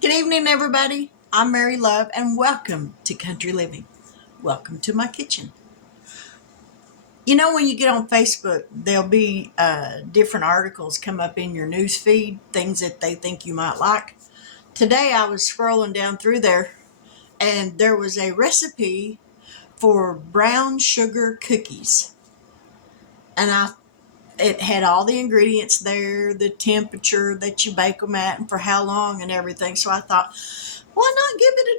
Good evening, everybody. I'm Mary Love, and welcome to Country Living. Welcome to my kitchen. You know, when you get on Facebook, there'll be different articles come up in your news feed, things that they think you might like. Today, I was scrolling down through there, and there was a recipe for brown sugar cookies, and it had all the ingredients there, the temperature that you bake them at, and for how long, and everything. So I thought, why not give it a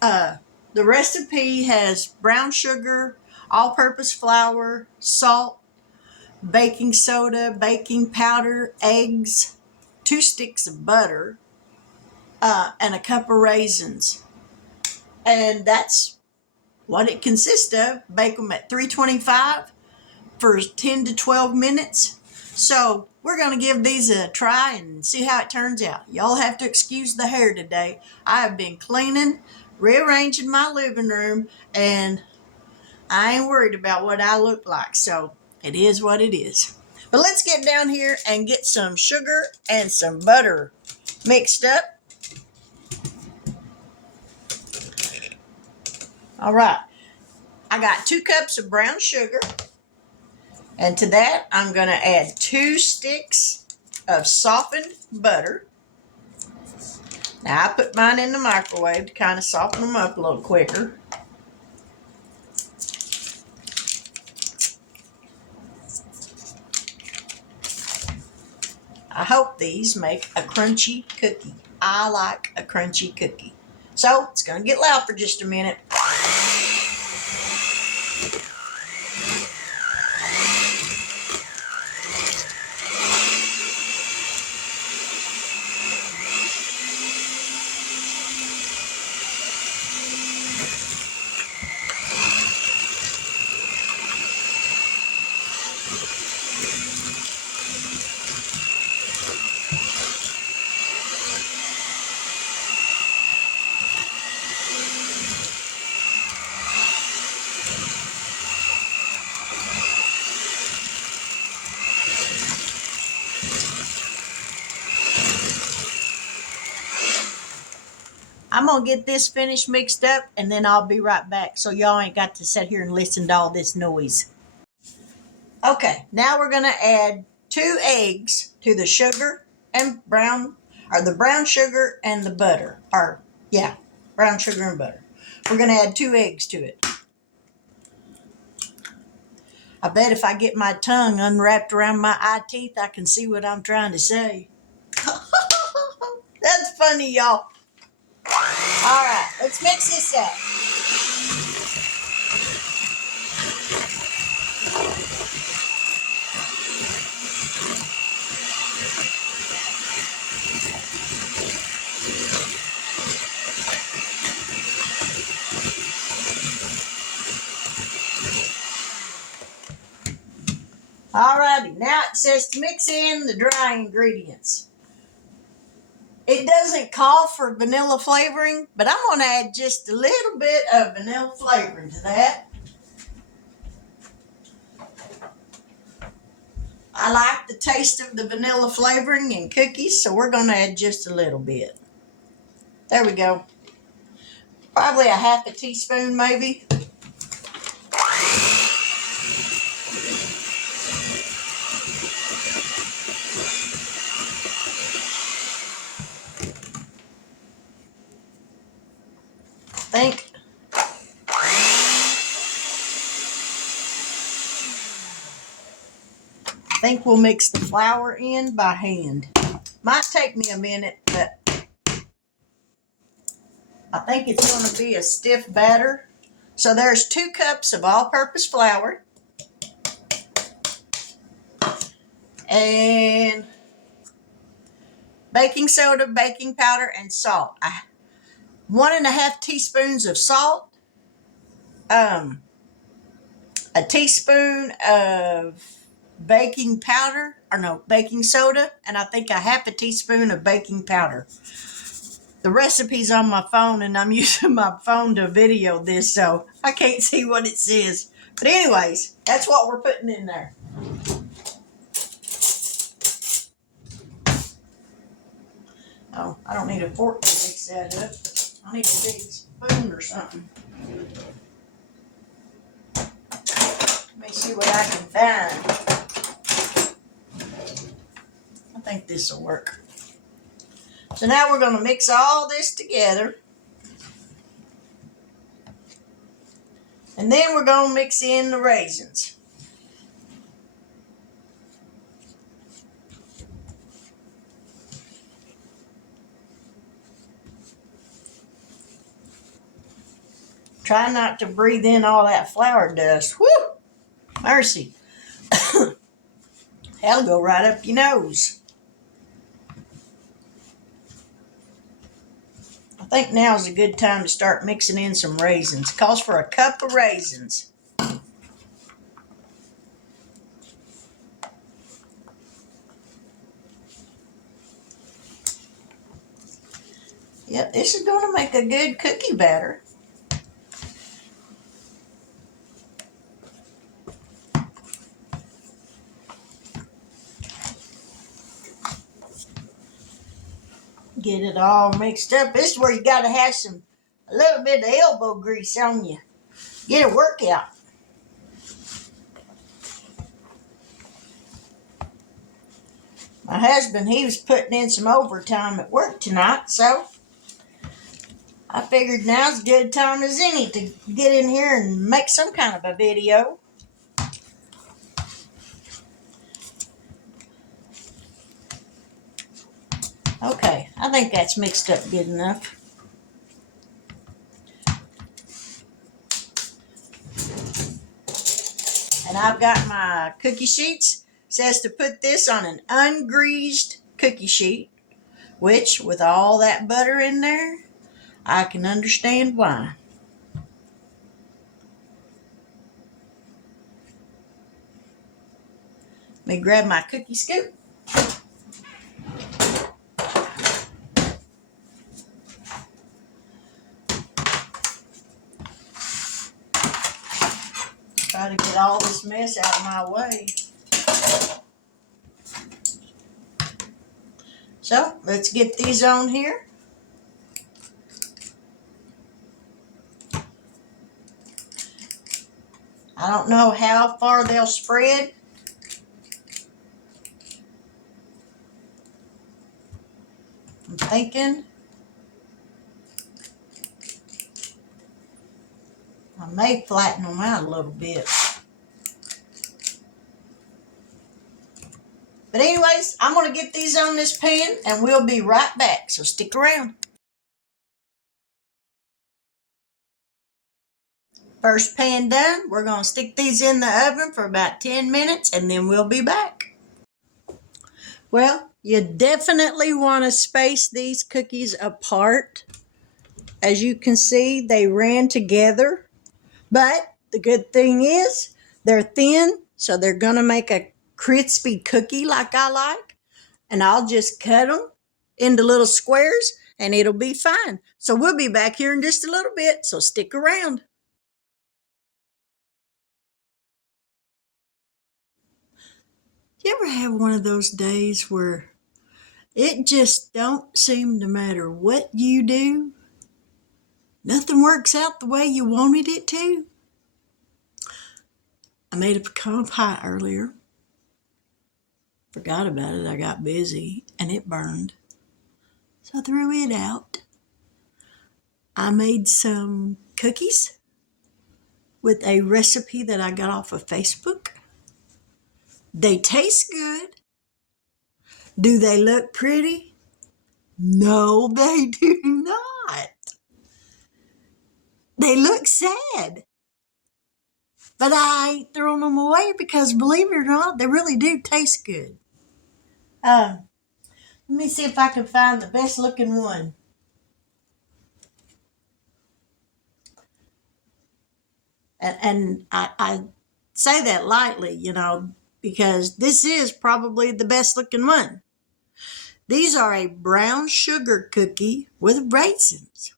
try? The recipe has brown sugar, all-purpose flour, salt, baking soda, baking powder, eggs, 2 sticks of butter, and a cup of raisins. And that's what it consists of. Bake them at 325 for 10 to 12 minutes. So we're going to give these a try and see how it turns out. Y'all have to excuse the hair today. I have been cleaning, rearranging my living room, and I ain't worried about what I look like. So it is what it is. But let's get down here and get some sugar and some butter mixed up. All right. I got 2 cups of brown sugar. And to that, I'm going to add 2 sticks of softened butter. Now, I put mine in the microwave to kind of soften them up a little quicker. I hope these make a crunchy cookie. I like a crunchy cookie. So, it's going to get loud for just a minute. I'm going to get this finished mixed up, and then I'll be right back so y'all ain't got to sit here and listen to all this noise. Okay, now we're going to add 2 eggs to the sugar and the brown sugar and the butter. Brown sugar and butter. We're going to add 2 eggs to it. I bet if I get my tongue unwrapped around my eye teeth, I can see what I'm trying to say. That's funny, y'all. All right, let's mix this up. Alrighty, now it says to mix in the dry ingredients. It doesn't call for vanilla flavoring, but I'm going to add just a little bit of vanilla flavoring to that. I like the taste of the vanilla flavoring in cookies, so we're going to add just a little bit. There we go. Probably a half a teaspoon, maybe. I think we'll mix the flour in by hand. Might take me a minute, but I think it's going to be a stiff batter. So there's 2 cups of all-purpose flour and baking soda, baking powder, and salt. 1.5 teaspoons of salt, a teaspoon of baking soda, and I think a half a teaspoon of baking powder. The recipe's on my phone, and I'm using my phone to video this, so I can't see what it says. But anyways, that's what we're putting in there. Oh, I don't need a fork to mix that up. I need a big spoon or something. Let me see what I can find. I think this will work. So now we're going to mix all this together. And then we're going to mix in the raisins. Try not to breathe in all that flour dust. Whoo! Mercy. That'll go right up your nose. I think now is a good time to start mixing in some raisins. Calls for a cup of raisins. Yep, this is going to make a good cookie batter. Get it all mixed up. This is where you got to have a little bit of elbow grease on you. Get a workout. My husband, he was putting in some overtime at work tonight, so I figured now's a good time as any to get in here and make some kind of a video. Okay, I think that's mixed up good enough. And I've got my cookie sheets. It says to put this on an ungreased cookie sheet, which with all that butter in there, I can understand why. Let me grab my cookie scoop. Try to get all this mess out of my way. So let's get these on here. I don't know how far they'll spread. I'm thinking I may flatten them out a little bit. But anyways, I'm going to get these on this pan and we'll be right back. So stick around. First pan done. We're going to stick these in the oven for about 10 minutes and then we'll be back. Well, you definitely want to space these cookies apart. As you can see, they ran together. But the good thing is they're thin, so they're going to make a crispy cookie like I like. And I'll just cut them into little squares and it'll be fine. So we'll be back here in just a little bit, so stick around. You ever have one of those days where it just don't seem to matter what you do? Nothing works out the way you wanted it to? I made a pecan pie earlier. Forgot about it. I got busy and it burned. So I threw it out. I made some cookies with a recipe that I got off of Facebook. They taste good. Do they look pretty? No, they do not. They look sad. But I ain't throwing them away because, believe it or not, they really do taste good. Let me see if I can find the best looking one. And I say that lightly, because this is probably the best looking one. These are a brown sugar cookie with raisins.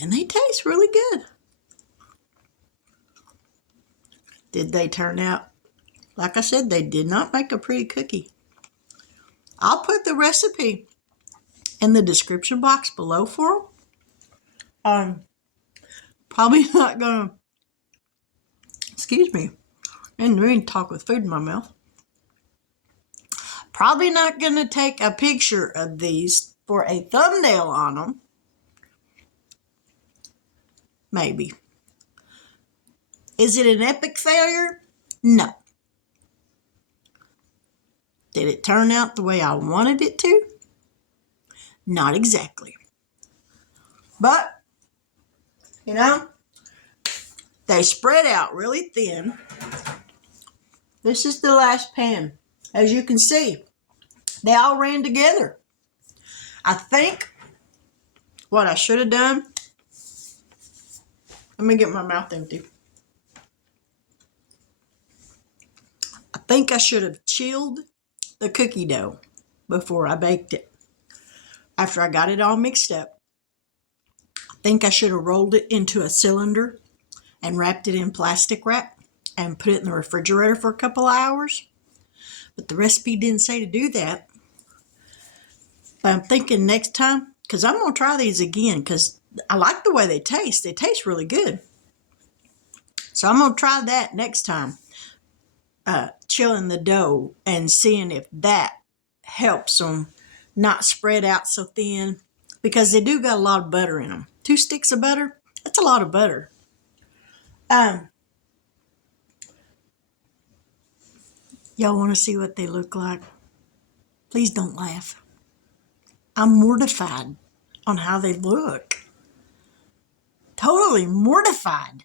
And they taste really good. Did they turn out? Like I said, they did not make a pretty cookie. I'll put the recipe in the description box below for them. Probably not gonna, excuse me, and we didn't talk with food in my mouth. Probably not gonna take a picture of these for a thumbnail on them. Maybe. Is it an epic failure? No. Did it turn out the way I wanted it to? Not exactly. But, you know, they spread out really thin. This is the last pan. As you can see, they all ran together. I think what I should have done, let me get my mouth empty. I think I should have chilled the cookie dough before I baked it. After I got it all mixed up, I think I should have rolled it into a cylinder and wrapped it in plastic wrap and put it in the refrigerator for a couple of hours. But the recipe didn't say to do that. But I'm thinking next time, because I'm going to try these again because I like the way they taste. They taste really good. So I'm going to try that next time, chilling the dough and seeing if that helps them not spread out so thin, because they do got a lot of butter in them. 2 sticks of butter, that's a lot of butter. Y'all want to see what they look like? Please don't laugh. I'm mortified on how they look. Totally mortified.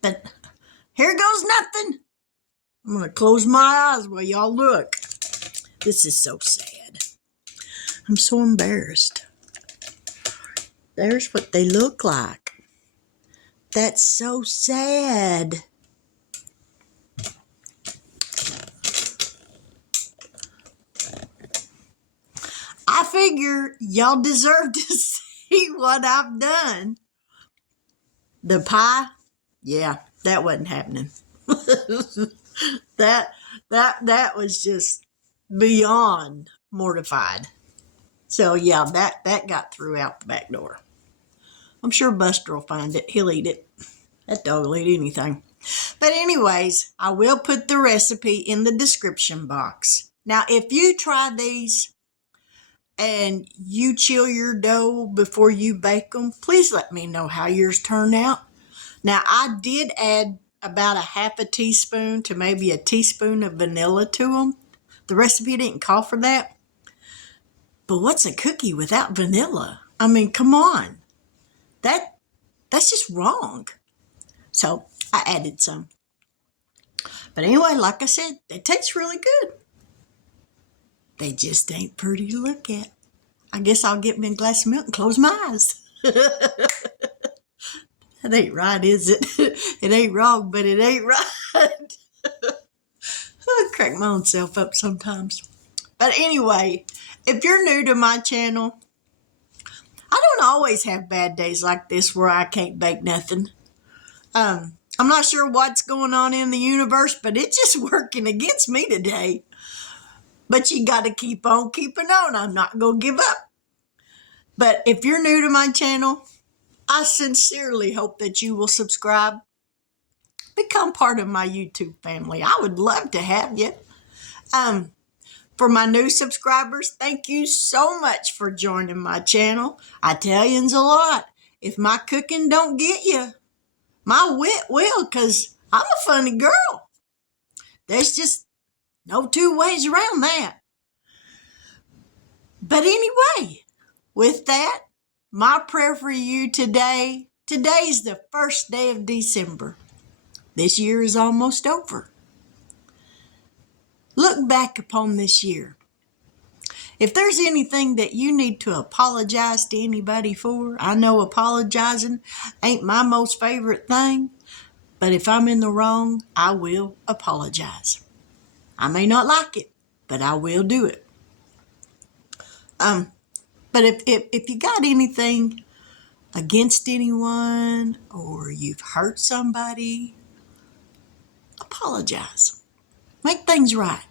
But here goes nothing. I'm going to close my eyes while y'all look. This is so sad. I'm so embarrassed. There's what they look like. That's so sad. I figure y'all deserve to see what I've done. The pie, yeah, that wasn't happening. that was just beyond mortified. So yeah, that got through out the back door. I'm sure Buster will find it. He'll eat it. That dog will eat anything. But anyways, I will put the recipe in the description box. Now, if you try these and you chill your dough before you bake them, please let me know how yours turned out. Now, I did add about a half a teaspoon to maybe a teaspoon of vanilla to them. The recipe didn't call for that. But what's a cookie without vanilla? I mean, come on. That's just wrong. So I added some. But anyway, like I said, they taste really good. They just ain't pretty to look at. I guess I'll get me a glass of milk and close my eyes. That ain't right, is it? It ain't wrong, but it ain't right. I crack my own self up sometimes. But anyway, if you're new to my channel, I don't always have bad days like this where I can't bake nothing. I'm not sure what's going on in the universe, but it's just working against me today. But you got to keep on keeping on. I'm not going to give up. But if you're new to my channel, I sincerely hope that you will subscribe. Become part of my YouTube family. I would love to have you. For my new subscribers, thank you so much for joining my channel. I tell yous a lot. If my cooking don't get you, my wit will, because I'm a funny girl. There's just no 2 ways around that. But anyway, with that, my prayer for you today's the first day of December. This year is almost over. Look back upon this year. If there's anything that you need to apologize to anybody for, I know apologizing ain't my most favorite thing, but if I'm in the wrong, I will apologize. I may not like it, but I will do it. But if you got anything against anyone or you've hurt somebody, apologize. Make things right.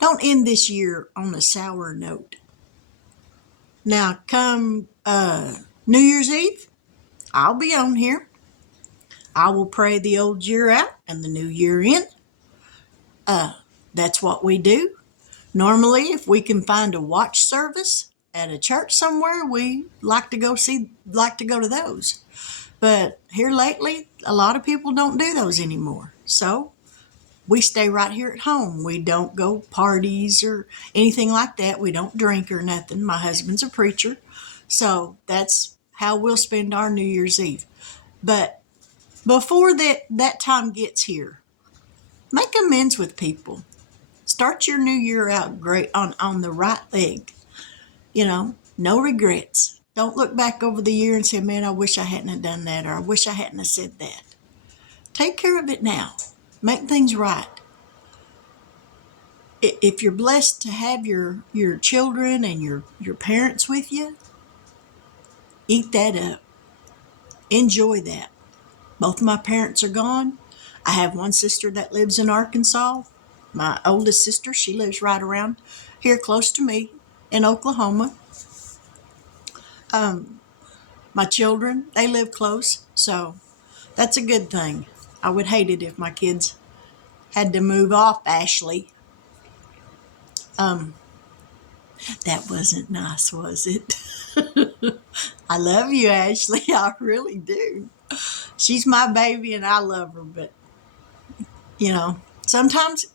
Don't end this year on a sour note. Now, come New Year's Eve, I'll be on here. I will pray the old year out and the new year in. That's what we do. Normally, if we can find a watch service at a church somewhere, we like to go to those. But here lately, a lot of people don't do those anymore. So we stay right here at home. We don't go parties or anything like that. We don't drink or nothing. My husband's a preacher. So that's how we'll spend our New Year's Eve. But before that time gets here, make amends with people. Start your new year out great on the right leg. No regrets. Don't look back over the year and say, man, I wish I hadn't have done that, or I wish I hadn't have said that. Take care of it now. Make things right. If you're blessed to have your children and your parents with you, eat that up. Enjoy that. Both of my parents are gone. I have one sister that lives in Arkansas. My oldest sister, she lives right around here close to me in Oklahoma. My children, they live close, so that's a good thing. I would hate it if my kids had to move off Ashley. That wasn't nice, was it? I love you, Ashley. I really do. She's my baby and I love her, but sometimes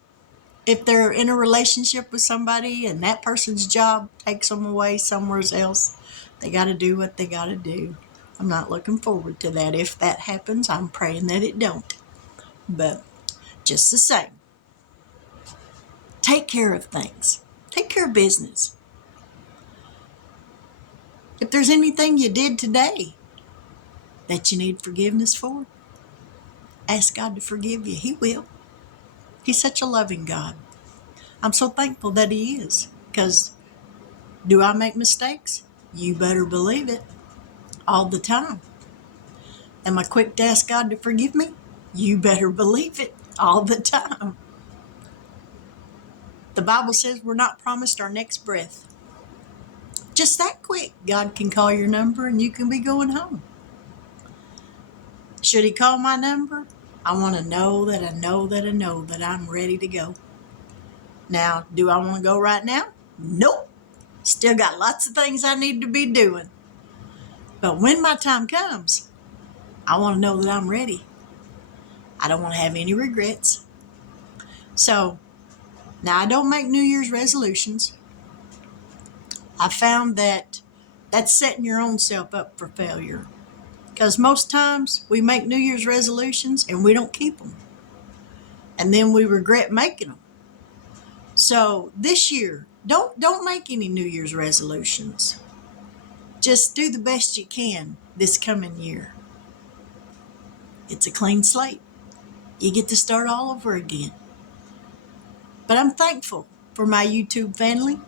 if they're in a relationship with somebody and that person's job takes them away somewhere else, they got to do what they got to do. I'm not looking forward to that. If that happens, I'm praying that it don't. But just the same, take care of things. Take care of business. If there's anything you did today that you need forgiveness for, ask God to forgive you. He will. He's such a loving God. I'm so thankful that He is. Because do I make mistakes? You better believe it. All the time. Am I quick to ask God to forgive me? You better believe it. All the time. The Bible says we're not promised our next breath. Just that quick, God can call your number and you can be going home. Should He call my number? I want to know that I'm ready to go. Now, do I want to go right now? Nope. Still got lots of things I need to be doing. But when my time comes, I want to know that I'm ready. I don't want to have any regrets. So, now I don't make New Year's resolutions. I found that that's setting your own self up for failure. Because most times we make New Year's resolutions and we don't keep them. And then we regret making them. So this year, don't make any New Year's resolutions. Just do the best you can this coming year. It's a clean slate. You get to start all over again. But I'm thankful for my YouTube family.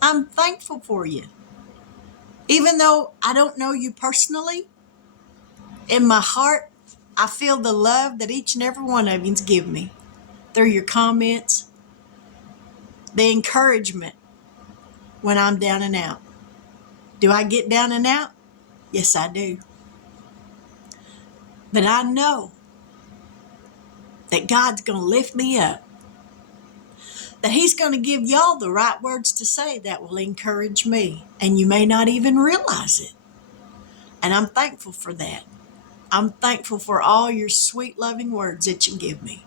I'm thankful for you. Even though I don't know you personally, in my heart, I feel the love that each and every one of you's give me through your comments, the encouragement when I'm down and out. Do I get down and out? Yes, I do. But I know that God's going to lift me up, that He's going to give y'all the right words to say that will encourage me, and you may not even realize it. And I'm thankful for that. I'm thankful for all your sweet, loving words that you give me.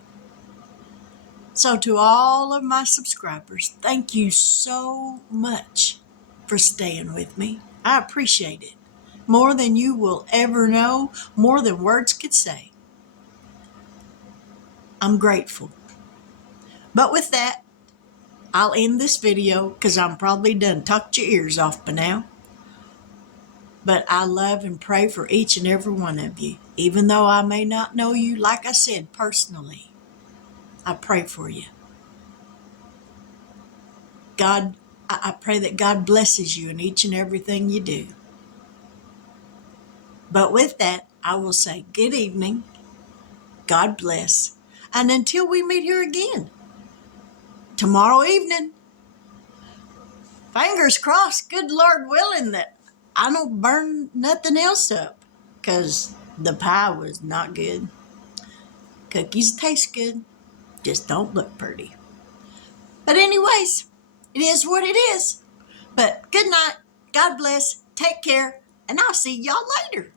So to all of my subscribers, thank you so much for staying with me. I appreciate it. More than you will ever know, more than words could say. I'm grateful. But with that, I'll end this video because I'm probably done talked your ears off by now. But I love and pray for each and every one of you. Even though I may not know you, like I said, personally, I pray for you. God, I pray that God blesses you in each and everything you do. But with that, I will say good evening, God bless, and until we meet here again tomorrow evening, Fingers crossed, good Lord willing, that I don't burn nothing else up, because the pie was not good. Cookies taste good, just don't look pretty. But anyways, it is what it is. But good night, God bless, take care, and I'll see y'all later.